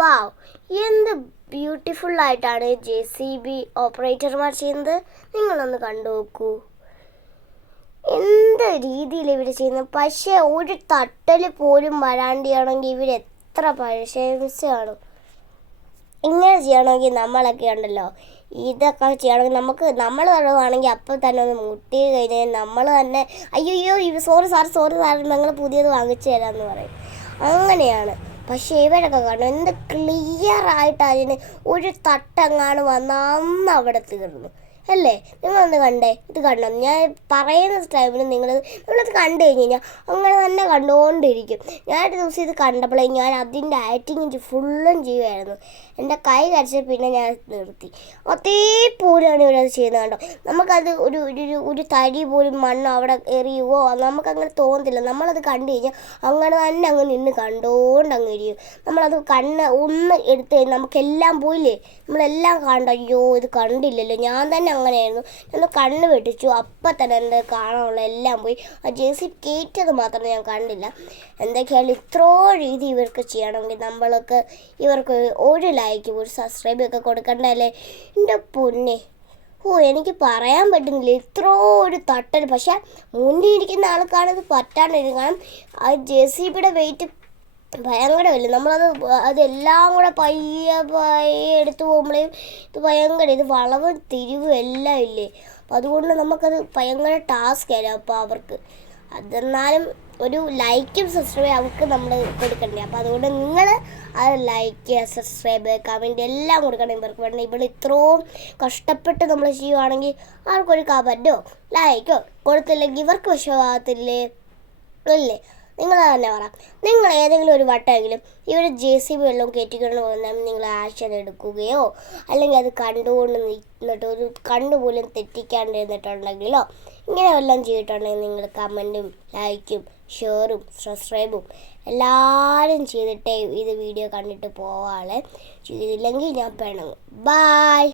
വാവ്, എന്ത് ബ്യൂട്ടിഫുൾ ആയിട്ടാണ് JCB ഓപ്പറേറ്റർമാർ ചെയ്യുന്നത്. നിങ്ങളൊന്ന് കണ്ടു നോക്കൂ. എന്ത് രീതിയിൽ ഇവർ ചെയ്യുന്നത്. പക്ഷേ ഒരു തട്ടൽ പോലും വരാണ്ടിയാണെങ്കിൽ ഇവർ എത്ര പരിശീലിച്ചാണ്. ഇങ്ങനെ ചെയ്യണമെങ്കിൽ നമ്മളൊക്കെ ഉണ്ടല്ലോ, ഇതൊക്കെ ചെയ്യണമെങ്കിൽ നമ്മൾ തടവുകയാണെങ്കിൽ അപ്പം തന്നെ ഒന്ന് മുട്ടി കഴിഞ്ഞാൽ നമ്മൾ തന്നെ അയ്യോ സോറി സാർ ഞങ്ങൾ പുതിയത് വാങ്ങിച്ചു തരാമെന്ന് പറയും. അങ്ങനെയാണ്. പക്ഷേ ഇവരൊക്കെ കാണും എന്ത് ക്ലിയർ ആയിട്ട് അതിന് ഒരു തട്ടങ്ങാണ് വന്നാൽ അന്ന് അവിടെ തീർന്നു അല്ലേ. നിങ്ങളൊന്ന് കണ്ടേ, ഇത് കണ്ടോ? ഞാൻ പറയുന്ന ടൈമിൽ നിങ്ങളത് കണ്ടു കഴിഞ്ഞ് കഴിഞ്ഞാൽ അങ്ങനെ തന്നെ കണ്ടുകൊണ്ടിരിക്കും. ഞാനൊരു ദിവസം ഇത് കണ്ടപ്പോഴേ ഞാൻ അതിൻ്റെ ആക്ടിങ് ഫുള്ളും ചെയ്യുമായിരുന്നു. എൻ്റെ കൈ കരച്ച പിന്നെ ഞാൻ നിർത്തി. അതേപോലെയാണ് ഇവരത് ചെയ്യുന്നത്. കണ്ടോ? നമുക്കത് ഒരു തരി പോലും മണ്ണോ അവിടെ എറിയുവോ നമുക്കങ്ങനെ തോന്നത്തില്ല. നമ്മളത് കണ്ടു കഴിഞ്ഞാൽ അങ്ങനെ തന്നെ അങ്ങ് നിന്ന് കണ്ടുകൊണ്ട് അങ്ങ് എരിയും. നമ്മളത് കണ്ണ് ഒന്ന് എടുത്ത് കഴിഞ്ഞാൽ നമുക്കെല്ലാം പോയില്ലേ, നമ്മളെല്ലാം കണ്ടോ, അയ്യോ ഇത് കണ്ടില്ലല്ലോ. ഞാൻ തന്നെ അങ്ങനെയായിരുന്നു. ഞാൻ കണ്ണ് വെട്ടിച്ചു, അപ്പം തന്നെ എൻ്റെ കാണാനുള്ള എല്ലാം പോയി. ആ JCB കയറ്റത് മാത്രം ഞാൻ കണ്ടില്ല. എന്തൊക്കെയായാലും ഇത്രോ രീതി ഇവർക്ക് ചെയ്യണമെങ്കിൽ ഇവർക്ക് ഒരു ലൈക്കും ഒരു സബ്സ്ക്രൈബൊക്കെ കൊടുക്കണ്ടല്ലേ. എൻ്റെ പൊന്നെ, എനിക്ക് പറയാൻ പറ്റുന്നില്ല. ഇത്രോ ഒരു തട്ടൽ. പക്ഷേ മുന്നിൽ ഇരിക്കുന്ന ആൾക്കാണത് പറ്റാണ്ടിരിക്കും. കാരണം ആ JCBയുടെ വെയിറ്റ് ഭയങ്കരമല്ലേ. അതെല്ലാം കൂടെ പയ്യെ എടുത്തു പോകുമ്പോഴേയും ഇത് ഭയങ്കര വളവും തിരിവും എല്ലാം ഇല്ലേ. അപ്പം അതുകൊണ്ട് നമുക്കത് ഭയങ്കര ടാസ്ക് ആയിരുന്നു. അപ്പോൾ അവർക്ക് അതെന്നാലും ഒരു ലൈക്കും സബ്സ്ക്രൈബ് അവർക്ക് നമ്മൾ കൊടുക്കണ്ടേ. അപ്പോൾ അതുകൊണ്ട് നിങ്ങൾ അത് ലൈക്ക്, സബ്സ്ക്രൈബ്, കമൻറ്റ് എല്ലാം കൊടുക്കണം. ഇവർക്ക് വേണ്ട. ഇവിടെ ഇത്രയും കഷ്ടപ്പെട്ട് നമ്മൾ ചെയ്യുവാണെങ്കിൽ ആർക്കൊരു കമൻറ്റോ ലൈക്കോ കൊടുത്തില്ലെങ്കിൽ ഇവർക്ക് വിഷമാകത്തില്ലേ അല്ലേ. നിങ്ങൾ തന്നെ പറ. നിങ്ങൾ ഏതെങ്കിലും ഒരു വട്ടമെങ്കിലും ഇവർ JCB വെള്ളം കയറ്റിക്കൊണ്ട് പോകുന്ന നിങ്ങൾ ആക്ഷൻ എടുക്കുകയോ അല്ലെങ്കിൽ അത് കണ്ടുകൊണ്ട് നിന്നിട്ട് ഒരു കണ്ടുപോലും തെറ്റിക്കാണ്ടിരുന്നിട്ടുണ്ടെങ്കിലോ ഇങ്ങനെ വല്ലതും ചെയ്തിട്ടുണ്ടെങ്കിൽ നിങ്ങൾ കമൻറ്റും ലൈക്കും ഷെയറും സബ്സ്ക്രൈബും എല്ലാവരും ചെയ്തിട്ടേ ഇത് വീഡിയോ കണ്ടിട്ട് പോവാളെ. ചെയ്തില്ലെങ്കിൽ ഞാൻ പിണങ്ങും. ബൈ.